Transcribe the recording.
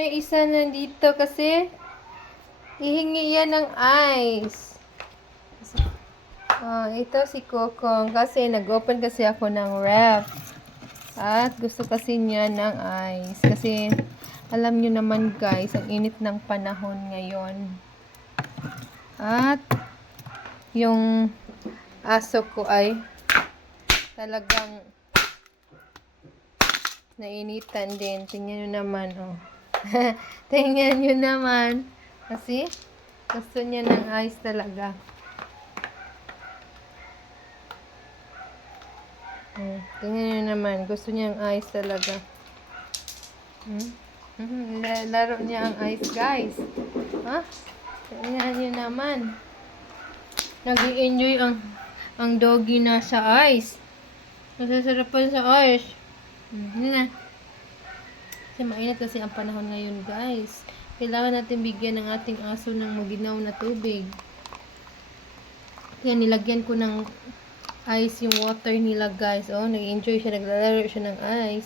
May isa nandito kasi hihingi yan ng ice. Ito si Kokong kasi nag-open kasi ako ng ref. At gusto kasi niya ng ice. Kasi alam nyo naman guys, ang init ng panahon ngayon. At yung aso ko ay talagang nainitan din. Tingnan nyo naman, oh. Tingnan nyo naman. Kasi gusto niya ng ice talaga. Tingnan nyo naman. Gusto niya ng ice talaga. Laro niya ang ice, guys. Ha? Tingnan nyo naman. Nag-i-enjoy ang doggy na sa ice. Nasasarapan sa ice. Hindi na. Kasi mainit kasi ang panahon ngayon, guys. Kailangan natin bigyan ng ating aso ng maginaw na tubig. Kaya nilagyan ko ng ice yung water nila, guys. Oh, nag-enjoy siya, naglalaro siya ng ice.